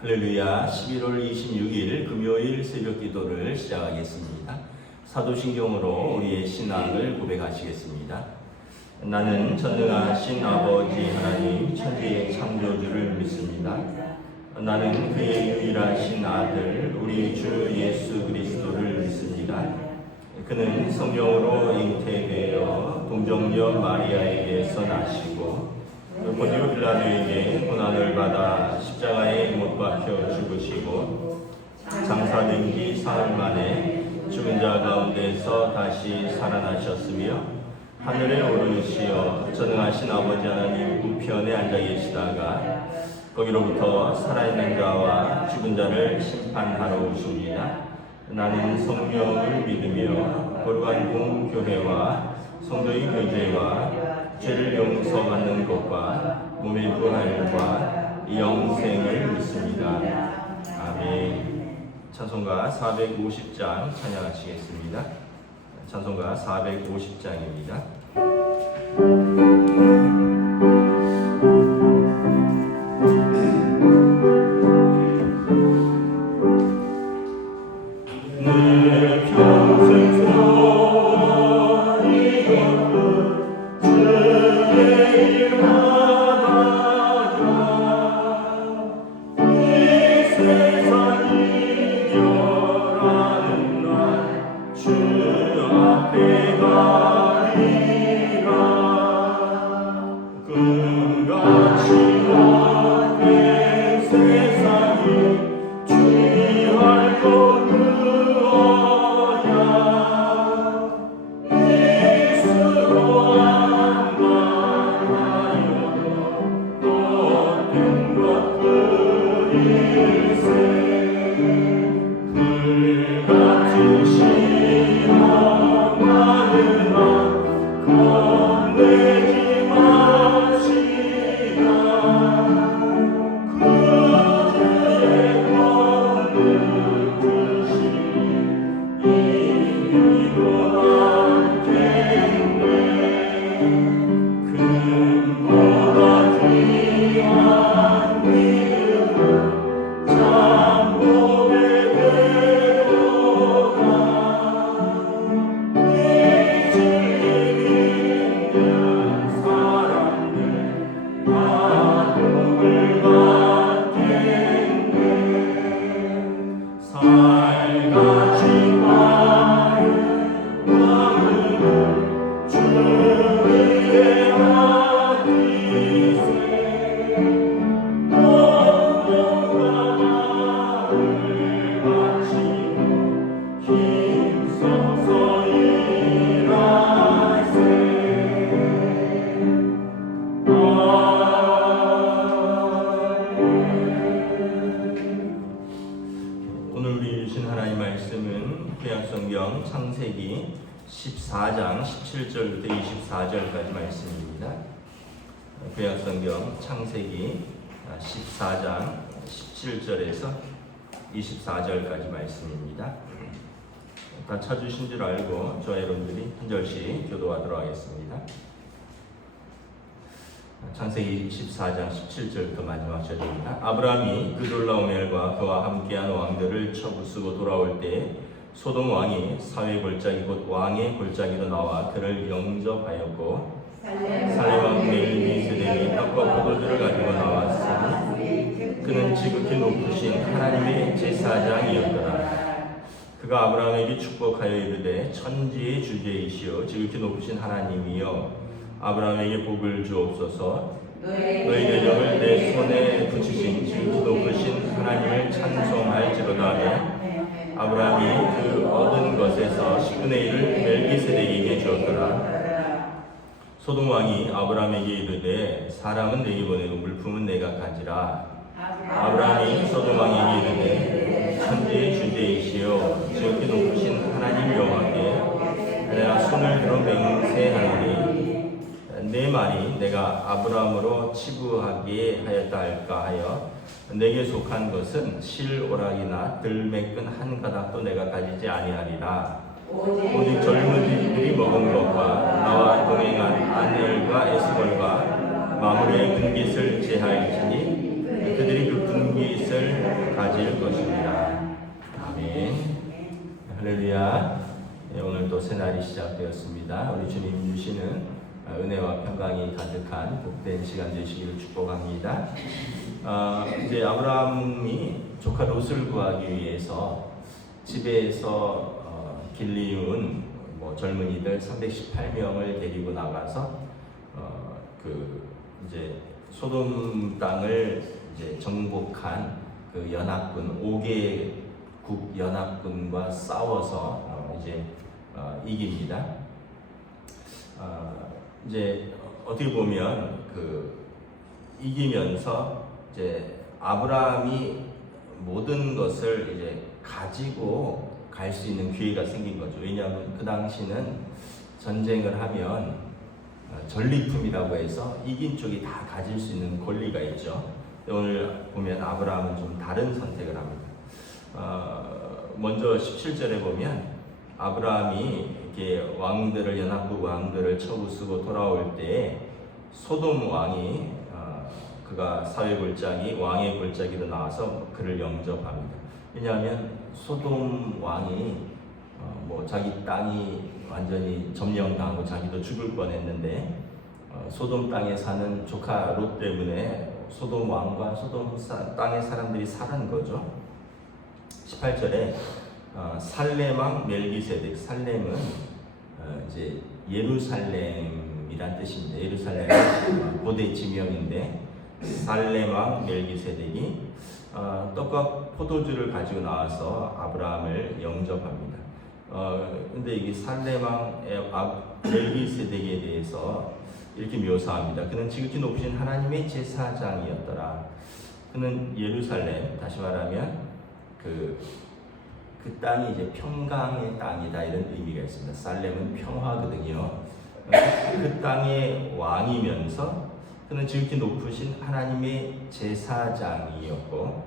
할렐루야. 11월 26일 금요일 새벽 기도를 시작하겠습니다. 사도신경으로 우리의 신앙을 고백하시겠습니다. 나는 전능하신 아버지 하나님 천지의 창조주를 믿습니다. 나는 그의 유일하신 아들 우리 주 예수 그리스도를 믿습니다. 그는 성령으로 잉태되어 동정녀 마리아에게서 나시고 본디오 빌라도에게 고난을 받아 십자가에 못 박혀 죽으시고 장사된 지 사흘 만에 죽은 자 가운데서 다시 살아나셨으며 하늘에 오르시어 전능하신 아버지 하나님 우편에 앉아 계시다가 거기로부터 살아있는 자와 죽은 자를 심판하러 오십니다. 나는 성령을 믿으며 거룩한 공교회와 성도의 교제와 죄를 용서받는 것과 몸의 부활과 영생을 믿습니다. 아멘. 찬송가 450장 찬양하시겠습니다. 찬송가 450장입니다. 창세기 14장 17절부터 24절까지 말씀입니다. 구약성경 창세기 14장 17절에서 24절까지 말씀입니다. 다 찾으신 줄 알고 저와 여러분들이 한 절씩 교도하도록 하겠습니다. 창세기 14장 17절부터 마지막 절입니다. 아브라함이 그 놀라운 엘과 그와 함께한 왕들을 쳐부수고 돌아올 때 소돔 왕이 사회 골짜기 곧 왕의 골짜기로 나와 그를 영접하였고 살렘 왕 멜기세덱이 떡과 포도주를 가지고 나왔으니 그는 지극히 높으신 하나님의 제사장이었더라. 그가 아브라함에게 축복하여 이르되 천지의 주제이시오 지극히 높으신 하나님이여 아브라함에게 복을 주옵소서. 너희 대적을 내 손에 붙이신 지극히 높으신 하나님을 찬송할지로다 하며 아브라함이 그 얻은 것에서 10분의 1을 멜기세덱에게 주었더라. 소돔 왕이 아브라함에게 이르되 사람은 내게 보내고 물품은 내가 가지라. 아브라함이 소돔 왕에게 이르되 천지의 주제이시오 지극히 높으신 하나님 여호와께 내가 손을 들어 맹세하노니 내 말이 내가 아브라함으로 치부하게 하였다 할까 하여 내게 속한 것은 실 오락이나 들매끈 한 가닥도 내가 가지지 아니하리라. 오직 젊은이들이 먹은 것과 나와 동행한 아넬과 에스걸과 마므르의 분깃을 제하일지니 그들이 그 분깃을 할렐루야. 오늘 또 새날이 시작되었습니다. 우리 주님 주시는 은혜와 평강이 가득한 복된 시간 되시기를 축복합니다. 이제 아브라함이 조카 롯을 구하기 위해서 지배에서 길리운 젊은이들 318명을 데리고 나가서 이제 소돔 땅을 이제 정복한 그 연합군 5개 국 연합군과 싸워서 이제 이깁니다. 이제 어떻게 보면 그 이기면서 이제 아브라함이 모든 것을 이제 가지고 갈 수 있는 기회가 생긴 거죠. 왜냐하면 그 당시는 전쟁을 하면 전리품이라고 해서 이긴 쪽이 다 가질 수 있는 권리가 있죠. 오늘 보면 아브라함은 좀 다른 선택을 합니다. 먼저 17절에 보면 아브라함이 이렇게 왕들을 연합국 왕들을 쳐부수고 돌아올 때 소돔 왕이 그가 사회 골짜기 왕의 골짜기로 나와서 그를 영접합니다. 왜냐하면 소돔 왕이 자기 땅이 완전히 점령당하고 자기도 죽을 뻔했는데 소돔 땅에 사는 조카 롯 때문에 소돔 왕과 소돔 땅의 사람들이 살은 거죠. 18절에 살렘 왕 멜기세덱, 살렘은 이제 예루살렘이란 뜻입니다. 예루살렘은 고대 지명인데 살렘 왕 멜기세덱이 떡과 포도주를 가지고 나와서 아브라함을 영접합니다. 근데 이게 살렘 왕 멜기세덱에 대해서 이렇게 묘사합니다. 그는 지극히 높으신 하나님의 제사장이었더라. 그는 예루살렘, 다시 말하면 그 땅이 이제 평강의 땅이다, 이런 의미가 있습니다. 살렘은 평화거든요. 그 땅의 왕이면서 그는 지극히 높으신 하나님의 제사장이었고,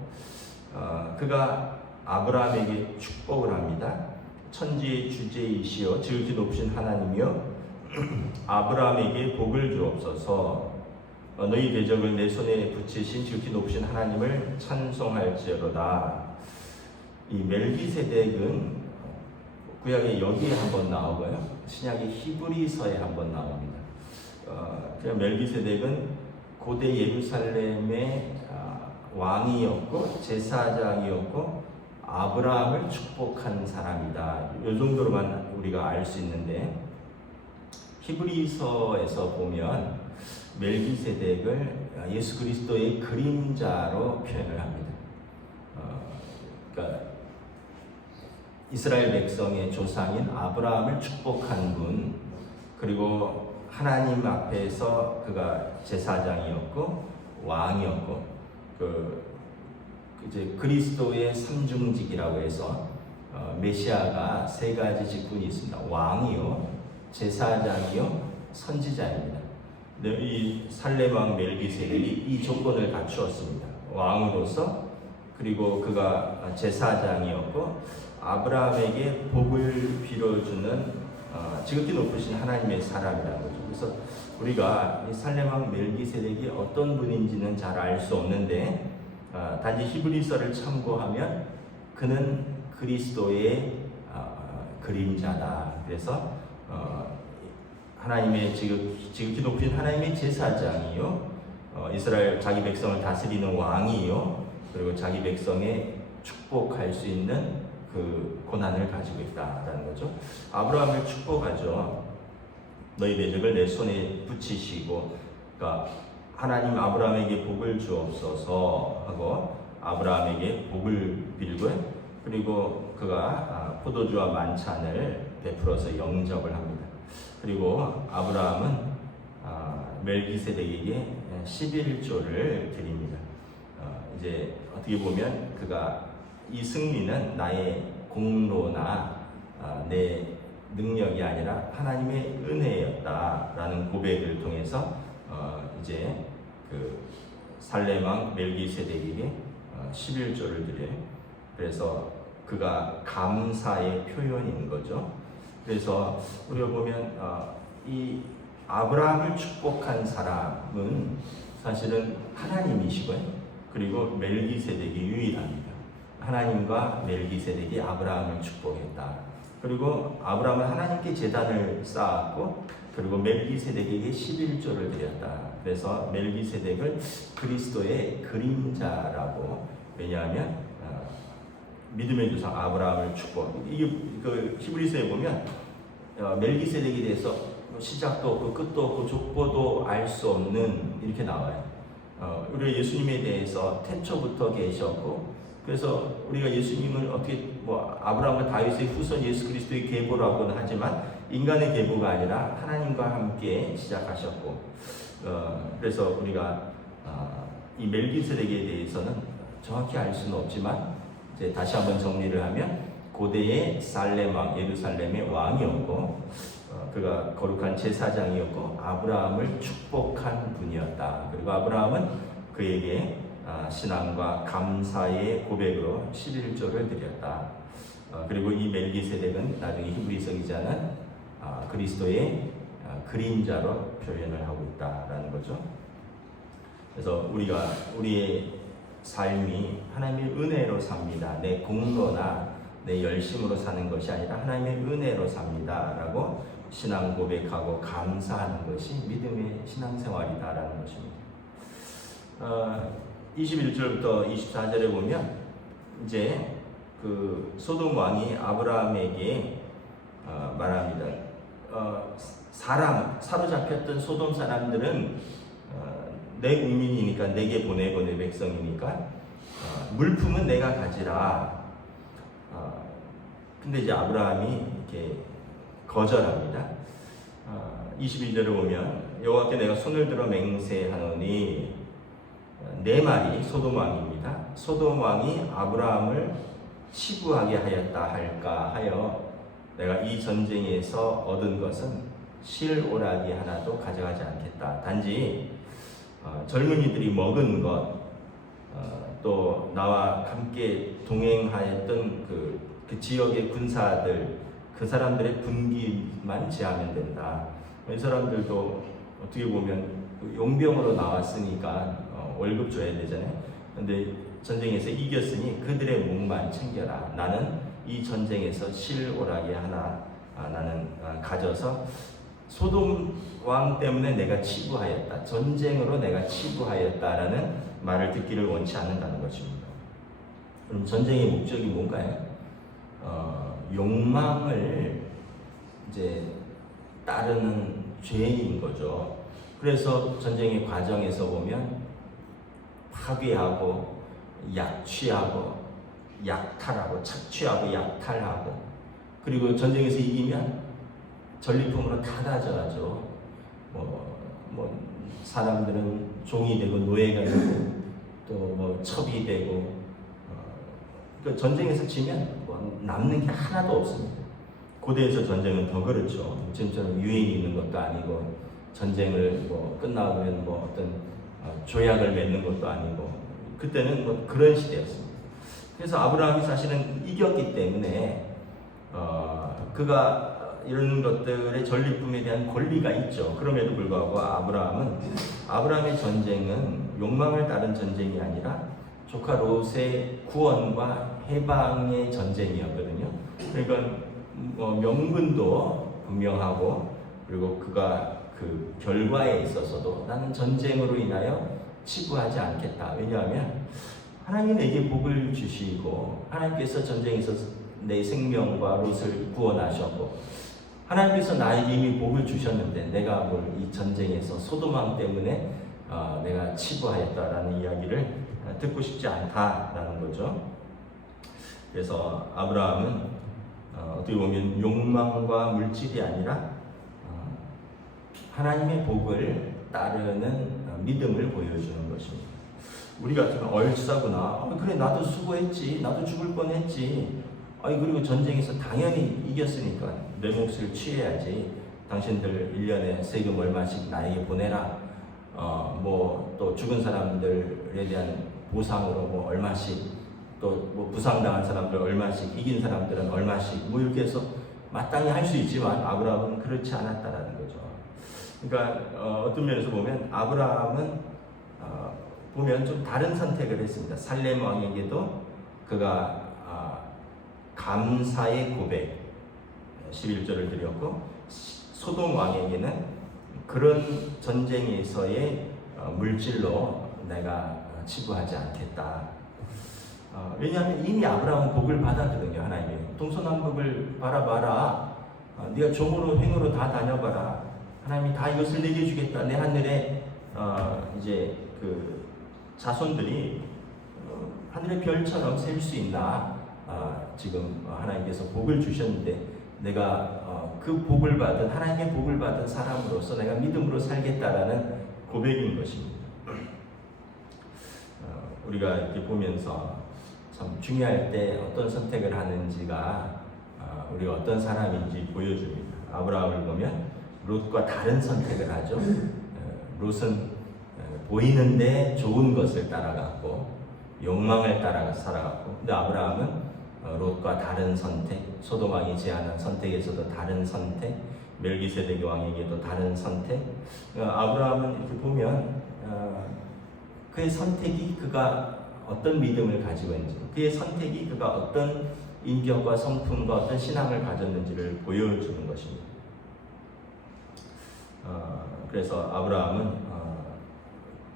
그가 아브라함에게 축복을 합니다. 천지의 주제이시여 지극히 높으신 하나님이여 아브라함에게 복을 주옵소서. 너희 대적을 내 손에 붙이신 지극히 높으신 하나님을 찬송할지어로다. 이 멜기세덱은 구약에 여기에 한번 나오고요, 신약의 히브리서에 한번 나옵니다. 그냥 멜기세덱은 고대 예루살렘의 왕이었고 제사장이었고 아브라함을 축복한 사람이다. 이 정도로만 우리가 알 수 있는데, 히브리서에서 보면 멜기세덱을 예수 그리스도의 그림자로 표현을 합니다. 그러니까 이스라엘 백성의 조상인 아브라함을 축복한 분, 그리고 하나님 앞에서 그가 제사장이었고 왕이었고, 이제 그리스도의 삼중직이라고 해서 메시아가 세 가지 직분이 있습니다. 왕이요, 제사장이요, 선지자입니다. 이 살렘 왕 멜기세덱이 이 조건을 갖추었습니다. 왕으로서, 그리고 그가 제사장이었고 아브라함에게 복을 빌어주는 지극히 높으신 하나님의 사람이라는 거죠. 그래서 우리가 이 살렘 왕 멜기세덱이 어떤 분인지는 잘 알 수 없는데, 단지 히브리서를 참고하면 그는 그리스도의 그림자다. 그래서 하나님의 지극히 높은 하나님의 제사장이요, 이스라엘 자기 백성을 다스리는 왕이요, 그리고 자기 백성의 축복할 수 있는 그 고난을 가지고 있다라는 거죠. 아브라함을 축복하죠. 너희 대적을 내 손에 붙이시고, 그러니까 하나님 아브라함에게 복을 주옵소서 하고 아브라함에게 복을 빌고요, 그리고 그가 포도주와 만찬을 베풀어서 영접을 합니다. 그리고 아브라함은 멜기세덱에게 11조를 드립니다. 이제 어떻게 보면 그가 이 승리는 나의 공로나 내 능력이 아니라 하나님의 은혜였다라는 고백을 통해서 이제 그 살렘 왕 멜기세덱에게 11조를 드려요. 그래서 그가 감사의 표현인 거죠. 그래서 우리가 보면 이 아브라함을 축복한 사람은 사실은 하나님이시고요, 그리고 멜기세덱이 유일합니다. 하나님과 멜기세덱이 아브라함을 축복했다. 그리고 아브라함은 하나님께 제단을 쌓았고, 그리고 멜기세덱에게 11조를 드렸다. 그래서 멜기세덱을 그리스도의 그림자라고, 왜냐하면 믿음의 조상 아브라함을 축복. 이게 그 히브리서에 보면 멜기세덱에 대해서 시작도 없고 끝도 없고 족보도 알 수 없는 이렇게 나와요. 우리가 예수님에 대해서 태초부터 계셨고, 그래서 우리가 예수님을 어떻게 아브라함과 다윗의 후손 예수 그리스도의 계보라고는 하지만 인간의 계보가 아니라 하나님과 함께 시작하셨고, 그래서 우리가 이 멜기세덱에 대해서는 정확히 알 수는 없지만, 이제 다시 한번 정리를 하면 고대의 살렘 왕, 예루살렘의 왕이었고, 그가 거룩한 제사장이었고 아브라함을 축복한 분이었다. 그리고 아브라함은 그에게 신앙과 감사의 고백으로 11조를 드렸다. 그리고 이 멜기세덱은 나중에 히브리서 기자는 그리스도의 그림자로 표현을 하고 있다라는 거죠. 그래서 우리의 삶이 하나님의 은혜로 삽니다. 내 공로나 내 열심으로 사는 것이 아니라 하나님의 은혜로 삽니다라고 신앙 고백하고 감사하는 것이 믿음의 신앙생활이다라는 것입니다. 21절부터 24절에 보면 이제 그 소돔 왕이 아브라함에게 말합니다. 사로잡혔던 소돔 사람들은 내 국민이니까 내게 보내고 내 백성이니까 물품은 내가 가지라. 근데 이제 아브라함이 이렇게 거절합니다. 22절에 보면 여호와께 내가 손을 들어 맹세하노니, 내 말이 소돔 왕입니다. 소돔 왕이 아브라함을 치부하게 하였다 할까 하여 내가 이 전쟁에서 얻은 것은 실오라기 하나도 가져가지 않겠다. 단지 젊은이들이 먹은 것, 또 나와 함께 동행하였던 그 지역의 군사들, 그 사람들의 분기만 제하면 된다. 이 사람들도 어떻게 보면 용병으로 나왔으니까 월급 줘야 되잖아요. 근데 전쟁에서 이겼으니 그들의 목만 챙겨라. 나는 이 전쟁에서 실오라기 하나 나는 가져서 소돔 왕 때문에 내가 치부하였다. 전쟁으로 내가 치부하였다라는 말을 듣기를 원치 않는다는 것입니다. 그럼 전쟁의 목적이 뭔가요? 욕망을 이제 따르는 죄인 거죠. 그래서 전쟁의 과정에서 보면 파괴하고 약취하고 약탈하고 착취하고 약탈하고, 그리고 전쟁에서 이기면 전리품으로 다 가져가죠. 사람들은 종이 되고 노예가 되고 또 첩이 되고, 그 전쟁에서 지면 남는 게 하나도 없습니다. 고대에서 전쟁은 더 그렇죠. 지금처럼 유행이 있는 것도 아니고 전쟁을 끝나면 어떤 조약을 맺는 것도 아니고, 그때는 그런 시대였습니다. 그래서 아브라함이 사실은 이겼기 때문에 그가 이런 것들의 전리품에 대한 권리가 있죠. 그럼에도 불구하고 아브라함의 전쟁은 욕망을 따른 전쟁이 아니라 조카 롯의 구원과 해방의 전쟁이었거든요. 그러니까 명분도 분명하고, 그리고 그가 그 결과에 있어서도 나는 전쟁으로 인하여 치부하지 않겠다. 왜냐하면 하나님이 내게 복을 주시고 하나님께서 전쟁에서 내 생명과 롯을 구원하셨고 하나님께서 나에게 이미 복을 주셨는데 내가 이 전쟁에서 소돔 왕 때문에 내가 치부하였다라는 이야기를 듣고 싶지 않다라는 거죠. 그래서 아브라함은 어떻게 보면 욕망과 물질이 아니라 하나님의 복을 따르는 믿음을 보여주는 것입니다. 우리 같으면 얼싸구나. 그래 나도 수고했지. 나도 죽을 뻔했지. 그리고 전쟁에서 당연히 이겼으니까 내 몫을 취해야지. 당신들 1년에 세금 얼마씩 나에게 보내라. 또 죽은 사람들에 대한 보상으로 얼마씩, 또 부상당한 사람들 얼마씩, 이긴 사람들은 얼마씩, 이렇게 해서 마땅히 할 수 있지만 아브라함은 그렇지 않았다라는 거죠. 그러니까 어떤 면에서 보면 아브라함은 보면 좀 다른 선택을 했습니다. 살렘 왕에게도 그가 감사의 고백, 11절을 드렸고, 소돔 왕에게는 그런 전쟁에서의 물질로 내가 치부하지 않겠다. 왜냐하면 이미 아브라함은 복을 받았거든요. 하나님이 동서남북을 바라봐라. 네가 종으로 횡으로 다 다녀봐라. 하나님이 다 이것을 내게 주겠다. 내 하늘에 이제 그 자손들이 하늘의 별처럼 셀 수 있나. 지금 하나님께서 복을 주셨는데 내가 그 복을 받은, 하나님의 복을 받은 사람으로서 내가 믿음으로 살겠다라는 고백인 것입니다. 우리가 이렇게 보면서 참 중요할 때 어떤 선택을 하는지가 우리가 어떤 사람인지 보여줍니다. 아브라함을 보면 롯과 다른 선택을 하죠. 롯은 보이는데 좋은 것을 따라갔고 욕망을 따라가 살아갔고, 근데 아브라함은 롯과 다른 선택, 소돔 왕이 제안한 선택에서도 다른 선택, 멜기세덱 왕에게도 다른 선택. 아브라함은 이렇게 보면 그의 선택이 그가 어떤 믿음을 가지고 있는지, 그의 선택이 그가 어떤 인격과 성품과 어떤 신앙을 가졌는지를 보여주는 것입니다. 그래서 아브라함은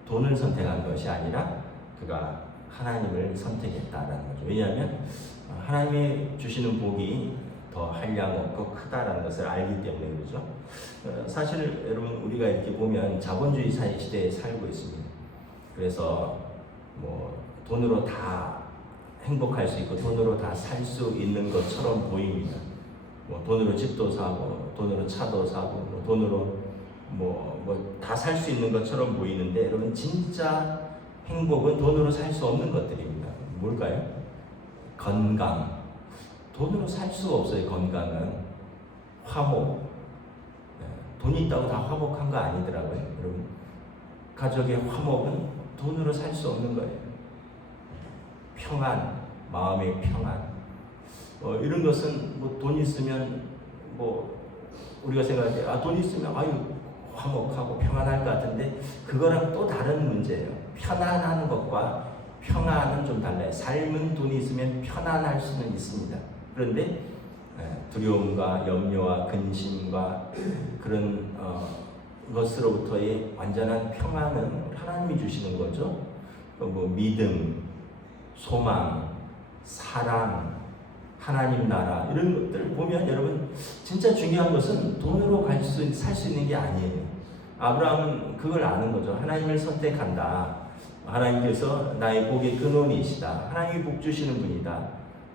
돈을 선택한 것이 아니라 그가 하나님을 선택했다라는 거죠. 왜냐하면 하나님이 주시는 복이 더 한량없고 크다라는 것을 알기 때문에 그렇죠. 사실 여러분 우리가 이렇게 보면 자본주의 시대에 살고 있습니다. 그래서 뭐 돈으로 다 행복할 수 있고 돈으로 다 살 수 있는 것처럼 보입니다. 뭐 돈으로 집도 사고 돈으로 차도 사고 뭐 돈으로 뭐 다 살 수 있는 것처럼 보이는데, 여러분 진짜 행복은 돈으로 살 수 없는 것들입니다. 뭘까요? 건강. 돈으로 살 수가 없어요. 건강은. 화목. 돈이 있다고 다 화목한 거 아니더라고요. 여러분 가족의 화목은 돈으로 살 수 없는 거예요. 평안, 마음의 평안. 이런 것은 뭐 돈 있으면 뭐 우리가 생각할 때 돈 있으면 아유 화목하고 평안할 것 같은데, 그거랑 또 다른 문제예요. 편안한 것과 평안은 좀 달라요. 삶은 돈이 있으면 편안할 수는 있습니다. 그런데 두려움과 염려와 근심과 그런 것으로부터의 완전한 평안은 하나님이 주시는 거죠. 뭐 믿음, 소망, 사랑, 하나님 나라, 이런 것들 보면 여러분 진짜 중요한 것은 돈으로 살 수 있는 게 아니에요. 아브라함은 그걸 아는 거죠. 하나님을 선택한다. 하나님께서 나의 복의 근원이시다. 하나님이 복 주시는 분이다.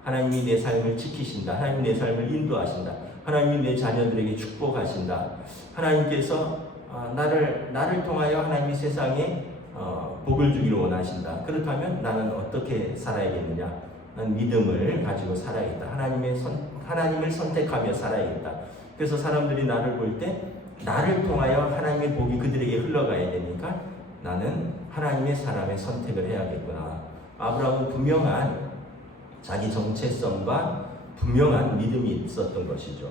하나님이 내 삶을 지키신다. 하나님이 내 삶을 인도하신다. 하나님이 내 자녀들에게 축복하신다. 하나님께서 나를 통하여 하나님이 세상에 복을 주기를 원하신다. 그렇다면 나는 어떻게 살아야겠느냐? 난 믿음을 가지고 살아야겠다. 하나님을 선택하며 살아야겠다. 그래서 사람들이 나를 볼 때 나를 통하여 하나님의 복이 그들에게 흘러가야 되니까 나는 하나님의 사람의 선택을 해야겠구나. 아브라함은 분명한 자기 정체성과 분명한 믿음이 있었던 것이죠.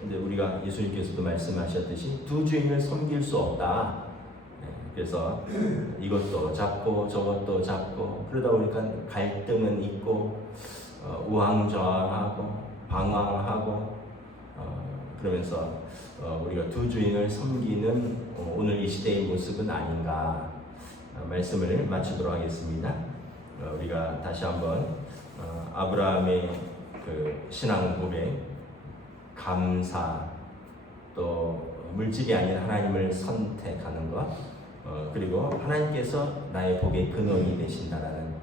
근데 우리가 예수님께서도 말씀하셨듯이 두 주인을 섬길 수 없다. 그래서 이것도 잡고 저것도 잡고 그러다 보니까 갈등은 있고 우왕좌왕하고 방황하고 그러면서 우리가 두 주인을 섬기는 오늘 이 시대의 모습은 아닌가. 말씀을 마치도록 하겠습니다. 우리가 다시 한번 아브라함의 그 신앙 고백, 감사, 또 물질이 아닌 하나님을 선택하는 것, 그리고 하나님께서 나의 복의 근원이 되신다라는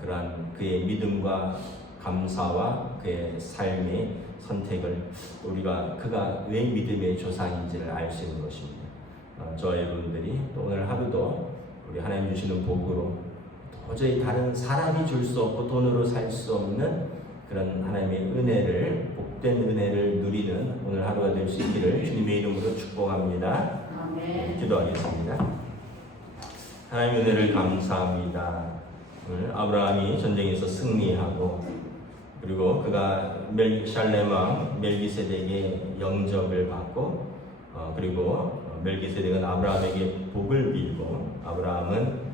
그러한 그의 믿음과 감사와 그의 삶의 선택을 그가 왜 믿음의 조상인지를 알 수 있는 것입니다. 저와 여러분들이 또 오늘 하루도 우리 하나님 주시는 복으로 도저히 다른 사람이 줄 수 없고 돈으로 살 수 없는 그런 하나님의 은혜를, 복된 은혜를 누리는 오늘 하루가 될 수 있기를 주님의 이름으로 축복합니다. 아멘. 기도하겠습니다. 하나님의 은혜를 감사합니다. 오늘 아브라함이 전쟁에서 승리하고 그리고 그가 샬렘 왕 멜기세덱의 영접을 받고 그리고 멜기세덱은 아브라함에게 복을 빌고 아브라함은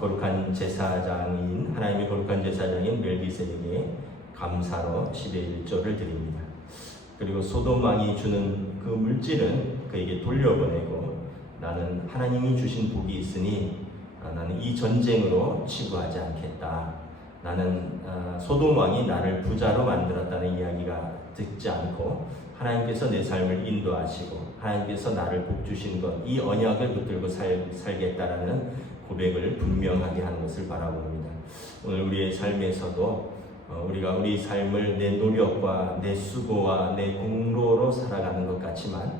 거룩한 제사장인 하나님의 거룩한 제사장인 멜기세덱에게 감사로 10의 1조를 드립니다. 그리고 소돔 왕이 주는 그 물질은 그에게 돌려보내고 나는 하나님이 주신 복이 있으니 나는 이 전쟁으로 치부하지 않겠다. 나는 소돔 왕이 나를 부자로 만들었다는 이야기가 듣지 않고 하나님께서 내 삶을 인도하시고 하나님께서 나를 복 주신 것, 이 언약을 붙들고 살겠다라는 고백을 분명하게 하는 것을 바라봅니다. 오늘 우리의 삶에서도 우리가 우리 삶을 내 노력과 내 수고와 내 공로로 살아가는 것 같지만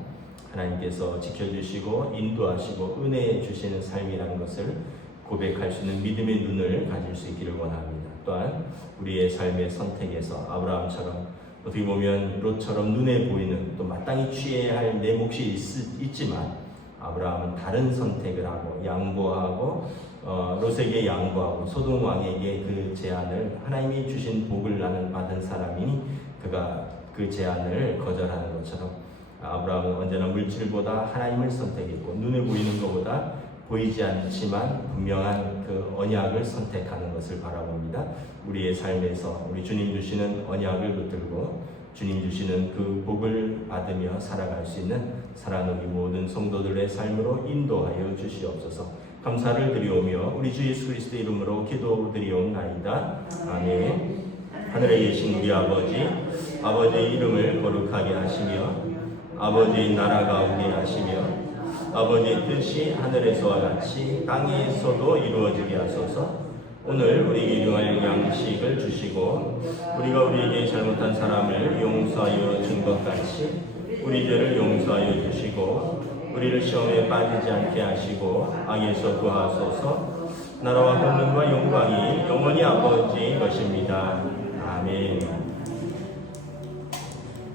하나님께서 지켜주시고 인도하시고 은혜 주시는 삶이라는 것을 고백할 수 있는 믿음의 눈을 가질 수 있기를 원합니다. 또한 우리의 삶의 선택에서 아브라함처럼 어떻게 보면 롯처럼 눈에 보이는 또 마땅히 취해야 할 내 몫이 있지만 아브라함은 다른 선택을 하고 양보하고 롯에게 양보하고 소돔 왕에게 그 제안을 하나님이 주신 복을 나는 받은 사람이니 그가 그 제안을 거절하는 것처럼 아브라함은 언제나 물질보다 하나님을 선택했고 눈에 보이는 것보다 보이지 않지만 분명한 그 언약을 선택하는 것을 바라봅니다. 우리의 삶에서 우리 주님 주시는 언약을 붙들고 주님 주시는 그 복을 받으며 살아갈 수 있는 사랑하는 우리 모든 성도들의 삶으로 인도하여 주시옵소서. 감사를 드리오며 우리 주 예수 그리스도의 이름으로 기도드리옵나이다. 아멘. 하늘에 계신 우리 아버지의 이름을 거룩하게 하시며 아버지의 나라가 오게 하시며 아버지의 뜻이 하늘에서와 같이 땅에서도 이루어지게 하소서. 오늘 우리에게 일용할 양식을 주시고 우리가 우리에게 잘못한 사람을 용서하여 준 것 같이 우리 죄를 용서하여 주시고 우리를 시험에 빠지지 않게 하시고 악에서 구하소서. 나라와 권능과 영광이 영원히 아버지의 것입니다.